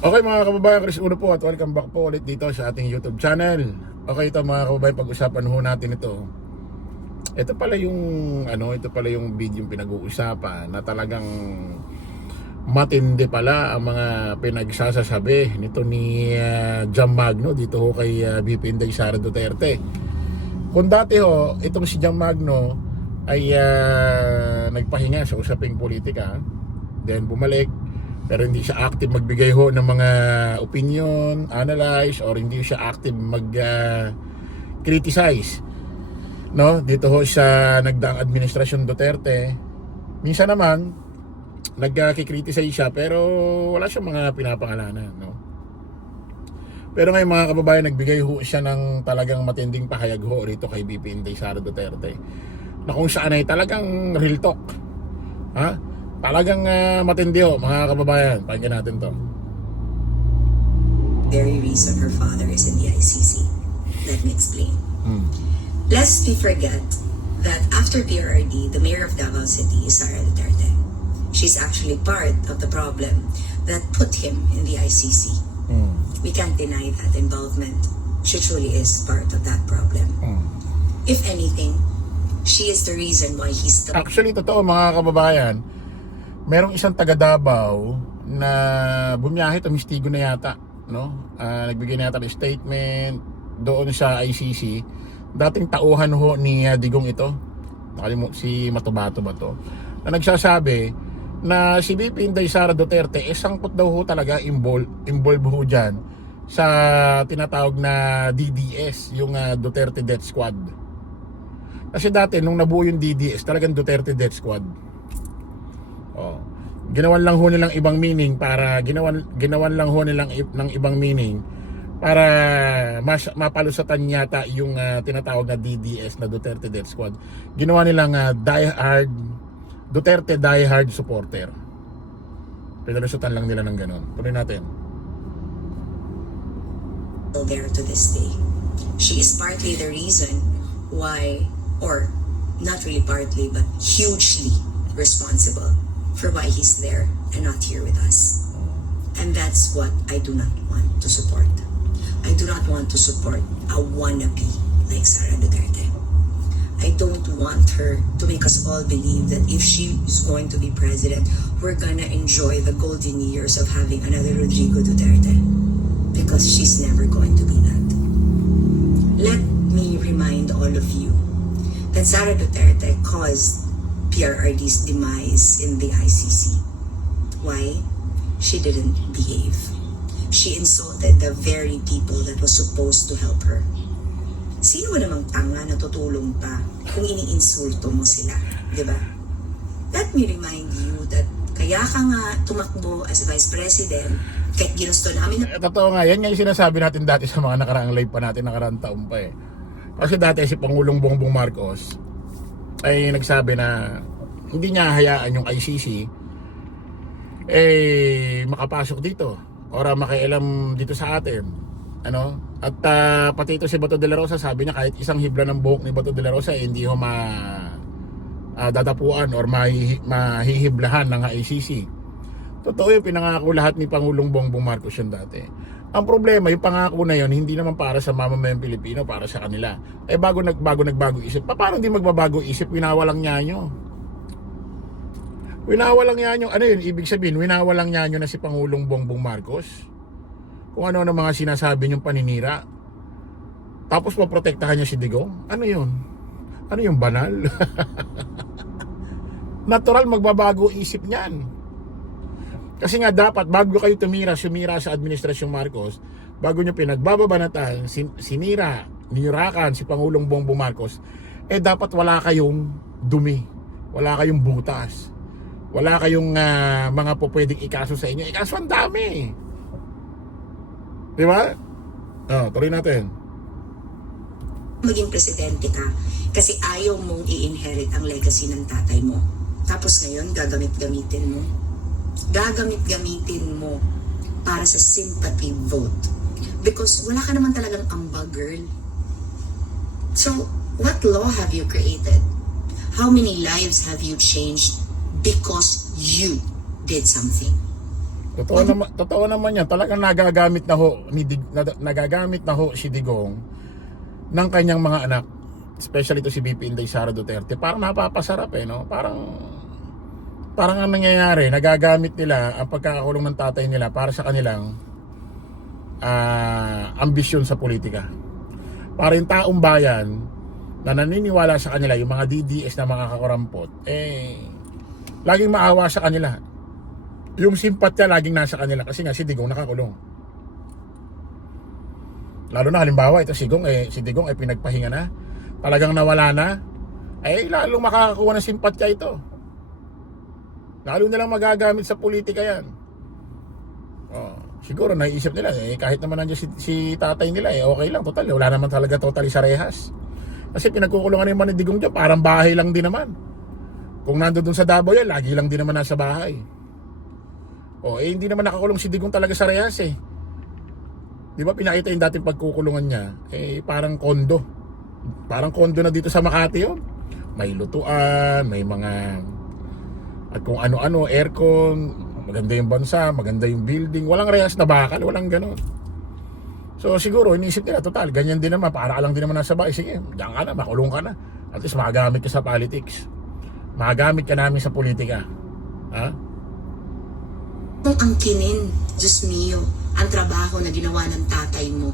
Okay mga kababayan, Chris Uno po at welcome back po ulit dito sa ating YouTube channel. Okay, ito mga kababayan, pag-usapan ho natin ito. Ito pala yung video yung pinag-uusapan na talagang matindi pala ang mga pinagsasasabi nito ni Jam Magno dito ho kay VP Inday Sara Duterte. Kung dati ho, itong si Jam Magno ay nagpahinga sa usaping politika, then bumalik. Pero hindi siya active magbigay ho ng mga opinion, analyze, or hindi siya active criticize. No? Dito ho sa nagdaang administrasyon Duterte. Minsan naman nagki-criticize siya pero wala siyang mga pinapangalanan, no? Pero ngayon mga kababayan, nagbigay ho siya ng talagang matinding pahayag ho rito kay VP Inday Sara Duterte. Na kung saan ay talagang real talk. Ha? Talagang matindi ho, mga kababayan. Pakinggan natin to. Very reason her father is in the ICC. Let me explain. Lest we forget that after PRRD, the mayor of Davao City is Sara Duterte. She's actually part of the problem that put him in the ICC. We can't deny that involvement. She truly is part of that problem. If anything, she is the reason why he's still... Actually, totoo mga kababayan, merong isang taga Davao na bumiyahe, tumistigo na yata, no? Nagbigay na yata ng statement doon sa ICC. Dating tauhan ho ni Digong ito, si Matubato ba to, na nagsasabi na si VP Inday Sara Duterte sangkot daw ho talaga, involved ho dyan sa tinatawag na DDS, yung Duterte Death Squad. Kasi dati nung nabuo yung DDS, talagang Duterte Death Squad. Ginawan lang ho nilang ibang meaning para ginawan lang ho nilang ng ibang meaning para mapalusatan yata yung tinatawag na DDS na Duterte Death Squad. Ginawa nilang Duterte Die Hard supporter. Pinalusutan lang nila ng ganun. Tuloy natin. There to this day. She is partly the reason why, or not really partly, but hugely responsible for why he's there and not here with us. And that's what I do not want to support. I do not want to support a wannabe like Sara Duterte. I don't want her to make us all believe that if she is going to be president, we're gonna enjoy the golden years of having another Rodrigo Duterte. Because she's never going to be that. Let me remind all of you that Sara Duterte caused PRRD's demise in the ICC. Why? She didn't behave. She insulted the very people that was supposed to help her. Sino namang tanga na tutulong pa kung iniinsulto mo sila, di ba? Let me remind you that kaya ka nga tumakbo as Vice President, kahit ginusto namin na... Totoo nga, yan nga yung sinasabi natin dati sa mga nakaraang live pa natin, nakaraang taon pa eh. Kasi dati si Pangulong Bongbong Marcos ay nagsabi na hindi niya hayaan yung ICC makapasok dito o makialam dito sa atin, ano? At pati ito si Bato de la Rosa, sabi niya kahit isang hibla ng buhok ni Bato de la Rosa hindi ho dadapuan or mahihiblahan ng ICC. Totoo yung pinangako lahat ni Pangulong Bongbong Marcos yun dati. Ang problema, yung pangako na yun, hindi naman para sa mamamayang Pilipino, para sa kanila. Bago nagbago isip. Paano hindi magbabago isip? Winawalang niya nyo. Winawalang niya nyo. Ano yun? Ibig sabihin, winawalang niya nyo na si Pangulong Bongbong Marcos. Kung ano ang mga sinasabi nyong paninira. Tapos maprotektahan niya si Digong. Ano yun? Ano yung banal? Natural magbabago isip niyan. Kasi nga dapat bago kayo sumira sa administrasyong Marcos, bago nyo pinagbababanatan, sinira, niyurakan si Pangulong Bongbong Marcos, dapat wala kayong dumi, wala kayong butas, wala kayong mga pwedeng ikaso sa inyo. Ikaso ang dami. Di ba? Tuloy natin. Maging presidente ka kasi ayaw mong i-inherit ang legacy ng tatay mo. Tapos ngayon, gagamitin mo para sa sympathy vote. Because wala ka naman talagang ambag, girl. So, what law have you created? How many lives have you changed because you did something? Totoo naman yan. Talagang nagagamit na ho, nagagamit na ho si Digong ng kanyang mga anak. Especially to si VP Inday Sara Duterte. Parang napapasarap no? Parang ang nangyayari, nagagamit nila ang pagkakakulong ng tatay nila para sa kanilang ambisyon sa politika. Para yung taong bayan na naniniwala sa kanila, yung mga DDS na mga kakurampot, laging maawa sa kanila. Yung simpatya laging nasa kanila kasi nga si Digong nakakulong. Lalo na halimbawa ito si Digong pinagpahinga na, talagang nawala na, lalong makakakuha ng simpatya ito. Lalo nilang magagamit sa politika yan. Siguro naiisip nila kahit naman nandiyan si tatay nila okay lang, total wala naman talaga totally sa rehas. Kasi pinagkukulungan naman ni Digong dyan, parang bahay lang din naman. Kung nando dun sa Davao yan, lagi lang din naman nasa bahay. Hindi naman nakakulong si Digong talaga sa rehas Di ba pinakita yung dating pagkukulungan niya, parang kondo. Parang kondo na dito sa Makati yun. May lutuan, may mga at kung ano-ano, aircon, maganda yung bansa, maganda yung building, walang rehas na bakal, walang ganon. So siguro iniisip nila, total, ganyan din naman, para ka lang din naman nasa bahay, sige, diyan ka na, makulong ka na. At least magagamit ka sa politics. Magagamit ka namin sa politika. Kung angkinin, Diyos mio, ang trabaho na ginawa ng tatay mo,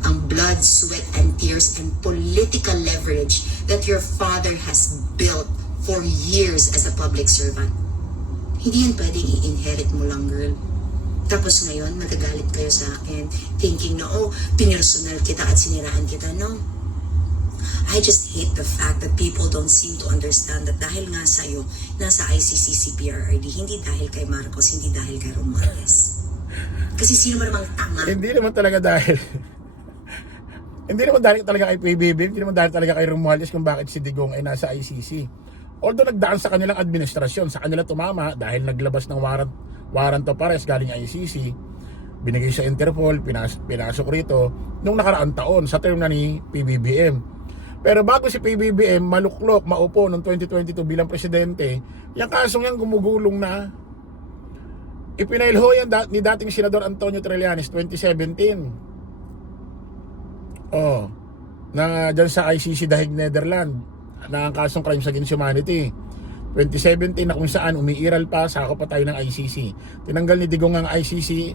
ang blood, sweat, and tears, and political leverage that your father has built for years as a public servant. Hindi yan pwedeng i-inherit mo lang, girl. Tapos ngayon, magagalit kayo sa akin, thinking na, pinersonal kita at siniraan kita. No. I just hate the fact that people don't seem to understand that dahil nga sa'yo, nasa ICC si PRRD, hindi dahil kay Marcos, hindi dahil kay Romualdez. Kasi sino ba namang tanga? Hindi naman talaga dahil hindi naman dahil talaga kay PBB, hindi naman dahil talaga kay Romualdez kung bakit si Digong ay nasa ICC. Although nagdaan sa kanilang administrasyon, sa kanila tumama dahil naglabas ng warrant of arrest galing ICC, binigay sa Interpol, pinasok rito nung nakaraang taon sa term na ni PBBM. Pero bago si PBBM maluklok, maupo noong 2022 bilang presidente, yung kasong yan gumugulong na. Ipinailho yan ni dating Senador Antonio Trillanes 2017. Na dyan sa ICC dahig Netherlands na ang kasong crimes against humanity 2017 na kung saan umiiral pa sa kapatay ng ICC. Tinanggal ni Digong ang ICC,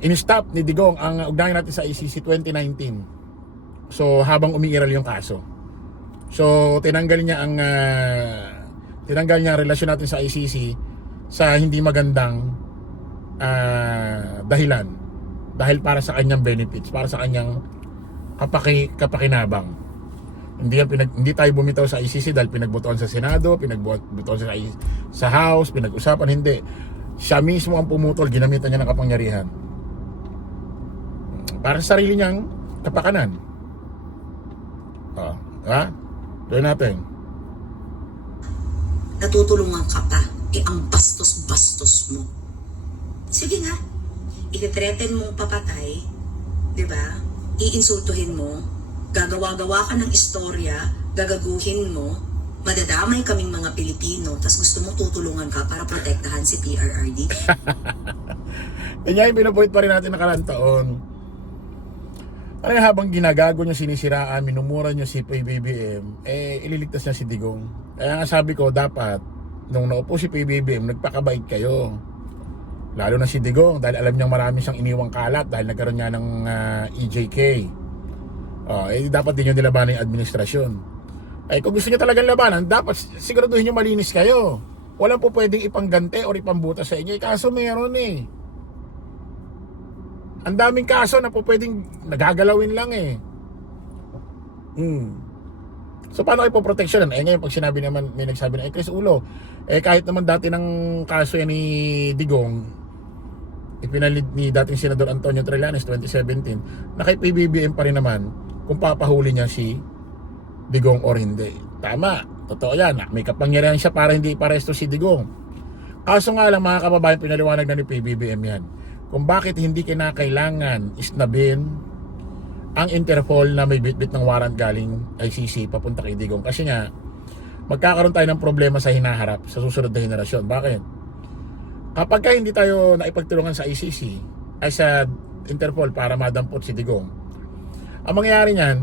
in-stop ni Digong ang ugnayan natin sa ICC 2019. So habang umiiral yung kaso, so tinanggal niya ang relasyon natin sa ICC sa hindi magandang dahilan, dahil para sa kanyang benefits, para sa kanyang kapakinabang. Hindi tayo bumitaw sa ICC dahil pinagbotohan sa Senado, pinagbotohan sa House, pinag-usapan, hindi. Siya mismo ang pumutol, ginamitan niya ng kapangyarihan para sa sarili niyang kapakanan. Doon natin. Natutulungan ka pa, ang bastos-bastos mo. Sige nga, ititreten mong papatay, di ba? Iinsultuhin mo, gagawa-gawa ka ng istorya, gagaguhin mo, madadamay kaming mga Pilipino, tas gusto mo tutulungan ka para protektahan si PRRD. Kanya yung pinupuit pa rin natin nakaraang taon. Habang ginagago niya, sinisiraan, minumura niya si PBBM, ililigtas niya si Digong. Kaya nga sabi ko, dapat nung naupo si PBBM, nagpakabait kayo. Lalo na si Digong, dahil alam niyang marami siyang iniwang kalat dahil nagkaroon niya ng EJK. Dapat din yung nilabanan yung administrasyon. Kung gusto niyo talagang labanan, dapat siguraduhin niyo malinis kayo. Walang po pwedeng ipanggante o ipambutas sa inyo. Kaso meron Ang daming kaso na po pwedeng nagagalawin lang So paano kayo po proteksyonan? Ngayon pag sinabi naman, may nagsabi na Chris Ulo, kahit naman dati ng kaso yan ni Digong, ipinalit ni dating Senador Antonio Trillanes 2017, na kay PBBM pa rin naman kung papahuli niya si Digong or hindi. Tama, totoo yan, may kapangyarihan siya para hindi iparesto si Digong. Kaso nga lang mga kababayan, pinaliwanag na ni PBBM yan kung bakit hindi kinakailangan isnabin ang Interpol na may bitbit ng warrant galing ICC papunta kay Digong. Kasi nga magkakaroon tayo ng problema sa hinaharap sa susunod na henerasyon. Bakit? Kapag ka hindi tayo naipagtulungan sa ICC ay sa Interpol para madampot si Digong, ang mangyayari niyan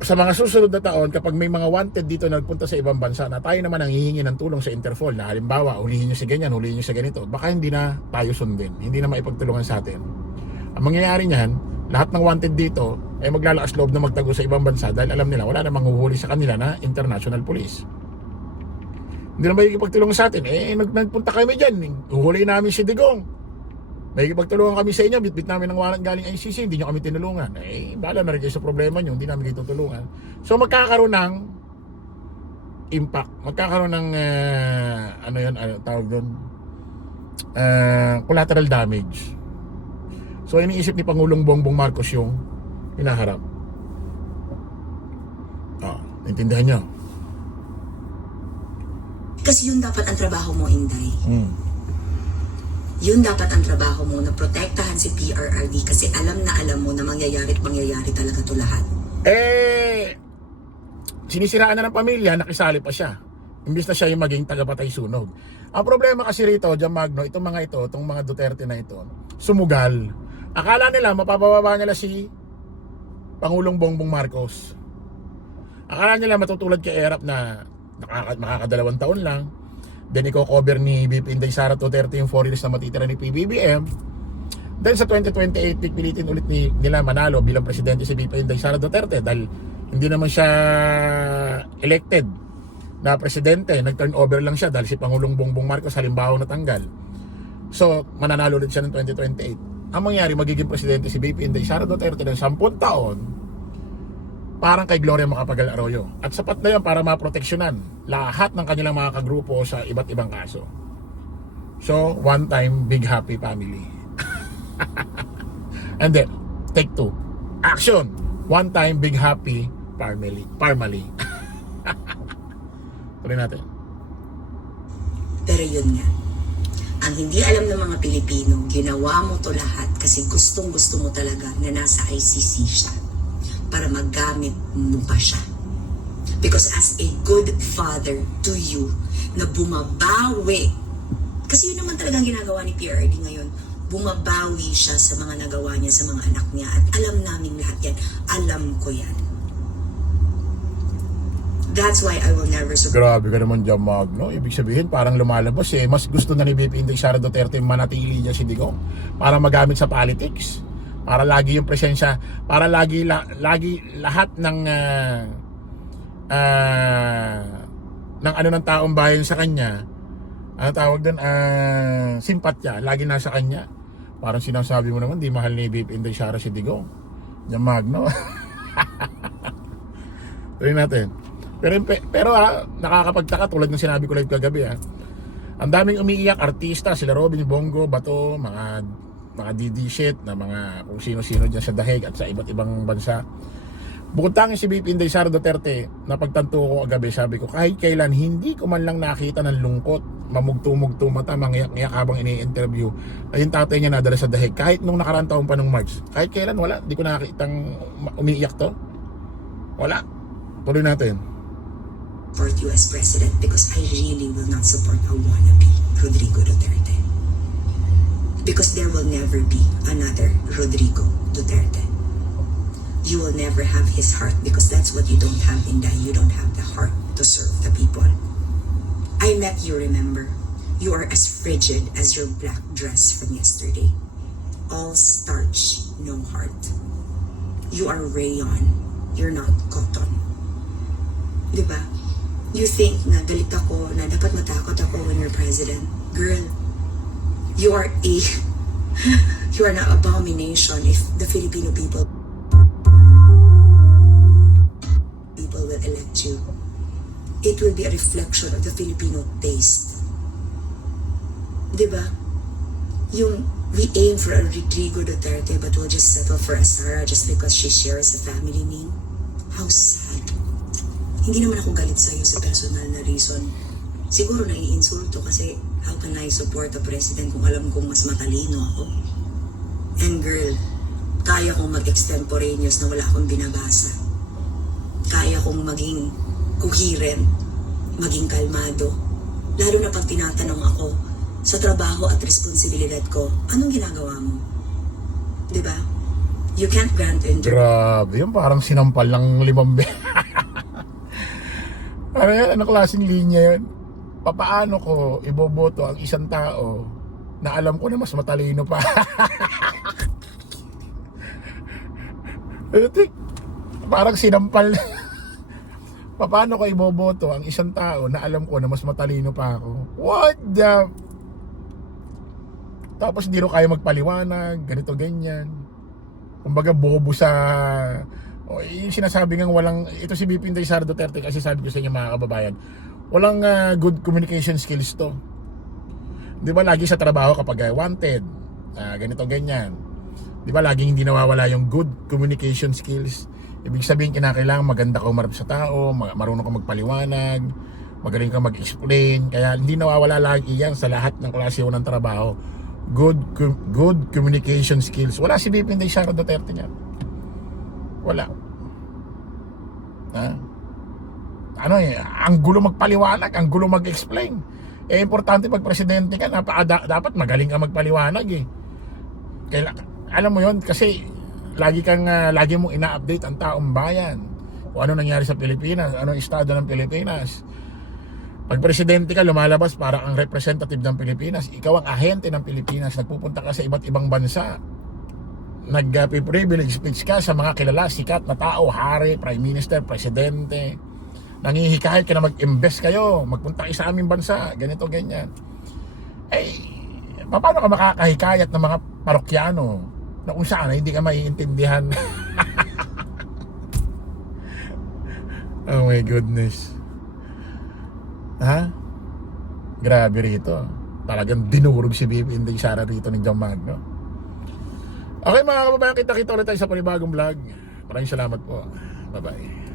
sa mga susunod na taon, kapag may mga wanted dito na nagpunta sa ibang bansa na tayo naman ang hihingi ng tulong sa Interpol na halimbawa hulihin nyo si ganyan, hulihin nyo si ganito, baka hindi na tayo sundin, hindi na maipagtulungan sa atin. Ang mangyayari niyan, lahat ng wanted dito ay maglalakas loob na magtago sa ibang bansa dahil alam nila wala namang huhuli sa kanila na international police. Hindi na makikipagtulungan sa atin. Nagpunta kami dyan. Uhuli namin si Digong. Makikipagtulungan kami sa inyo. Bitbit namin ng warrant galing ICC. Hindi nyo kami tinulungan. Bahala na rin kayo sa problema nyo. Hindi namin kayo tutulungan. So magkakaroon ng impact. Magkakaroon ng tawag doon? Collateral damage. So iniisip ni Pangulong Bongbong Marcos yung hinaharap. Naintindihan nyo? Kasi yun dapat ang trabaho mo, Inday. Yun dapat ang trabaho mo, na protektahan si PRRD kasi alam mo na mangyayari talaga to lahat. Sinisiraan na ng pamilya, nakisali pa siya. Imbis na siya yung maging tagapatay sunog. Ang problema kasi rito, Jam Magno, itong mga Duterte na ito, sumugal. Akala nila, mapapababa nila si Pangulong Bongbong Marcos. Akala nila matutulad kay Erap na makakadalawang taon lang. Then i-cover ni BP Inday Sara Duterte yung 4 years na matitira ni PBBM. Then sa 2028 pipilitin ulit nila manalo bilang presidente si BP Inday Sara Duterte dahil hindi naman siya elected na presidente, nag-turnover lang siya dahil si Pangulong Bongbong Marcos halimbawa natanggal. So mananalo ulit siya ng 2028. Ang mangyari, magiging presidente si BP Inday Sara Duterte ng 10 taon, parang kay Gloria Macapagal Arroyo. At sapat na yun para maproteksyonan lahat ng kanilang mga kagrupo sa iba't ibang kaso. So, one time, big happy family. And then, take 2. Action! One time, big happy family. Tuloy natin. Pero yun nga, ang hindi alam ng mga Pilipino, ginawa mo to lahat kasi gustong-gusto mo talaga na nasa ICC siya para maggamit mo pa siya. Because as a good father to you, na bumabawi, kasi yun naman talagang ginagawa ni PRRD ngayon, bumabawi siya sa mga nagawa niya sa mga anak niya. At alam namin lahat yan. Alam ko yan. That's why I will never support. Grabe ka naman, Jam Magno. Ibig sabihin, parang lumalabas mas gusto na ni BP Inday Sara Duterte manatili niya si Digong para magamit sa politics. Para lagi yung presensya, para lagi lahat ng ng taong bayan sa kanya, ano tawag doon, simpatya, lagi nasa kanya. Parang sinasabi mo naman, di mahal ni BP Inday Sara si Digong. Jam Magno. Tuloy natin. Pero nakakapagtaka tulad ng sinabi ko live kagabi ang daming umiiyak artista, sila Robin Bongo, Bato, mga DD shit na mga kung sino-sino dyan sa dahig at sa iba't ibang bansa. Bukod tanging si BP Inday Sara Duterte, napagtanto ko kagabi, sabi ko kahit kailan hindi ko man lang nakita ng lungkot, mamugto-mugto mata, mangyak-ngyak habang ini-interview ay yung tatay niya nadala sa dahig. Kahit nung nakaraang taon pa nung March, kahit kailan wala, di ko nakitang umiiyak to. Wala. Tuloy natin. Support you as president because I really will not support a wannabe Rodrigo Duterte. Because there will never be another Rodrigo Duterte. You will never have his heart because that's what you don't have, Inday. You don't have the heart to serve the people. I met you, remember? You are as frigid as your black dress from yesterday. All starch, no heart. You are rayon. You're not cotton. Diba? You think na galit ako, na dapat matakot ako when you're president. Girl, you are an abomination if the Filipino people will elect you. It will be a reflection of the Filipino taste. Diba? We aim for a Rodrigo Duterte but we'll just settle for a Sara just because she shares a family name. How sad. Hindi naman ako galit sa'yo sa personal na reason. Siguro naiinsulto kasi how can I support a president kung alam kong mas matalino ako? And girl, kaya kong mag-extemporaneous na wala akong binabasa. Kaya kong maging coherent, maging kalmado, Lalo na pag tinatanong ako sa trabaho at responsibilidad ko, anong ginagawa mo? Diba? You can't grant interview. Grabe, yung parang sinampal ng 5 beses. Ano yan? Anong klaseng linya yun? Papaano ko iboboto ang isang tao na alam ko na mas matalino pa? Parang sinampal. Paano ko iboboto ang isang tao na alam ko na mas matalino pa ako? What the... Tapos hindi ro kaya magpaliwanag, ganito ganyan. Kumbaga bobo sa... O, yung sinasabi ng walang... Ito si BP Inday Sara Duterte, kasi sabi ko sa inyo mga kababayan, walang good communication skills to. Di ba lagi sa trabaho kapag wanted, ganito ganyan. Di ba laging hindi nawawala yung good communication skills. Ibig sabihin kinakailangan maganda ka umarap sa tao, marunong ka magpaliwanag, magaling ka mag-explain. Kaya hindi nawawala lagi yan sa lahat ng klase ng trabaho. Good communication skills. Wala si BP Inday Sara Duterte niya. Wala. Ha? Ano ang gulo magpaliwanag, ang gulo mag-explain. Importante pag presidente ka, dapat magaling ka magpaliwanag eh. Alam mo yon kasi lagi mong ina-update ang taong bayan. Kung ano nangyari sa Pilipinas, ano ang estado ng Pilipinas. Pag presidente ka, lumalabas para ang representative ng Pilipinas. Ikaw ang ahente ng Pilipinas. Nagpupunta ka sa iba't ibang bansa. Nag-privilege speech ka sa mga kilala, sikat na tao, hari, prime minister, presidente. Nangihikayat ka na mag-invest kayo, magpunta kayo sa aming bansa, ganito, ganyan. Paano ka makakahikayat ng mga parokyano na kung saan hindi ka maiintindihan? Oh my goodness. Ha? Grabe rito. Talagang dinurog si BP Inday Sara rito ni John Magno. Okay mga kababayan, kita-kita ulit tayo sa panibagong vlog. Maraming salamat po. Bye-bye.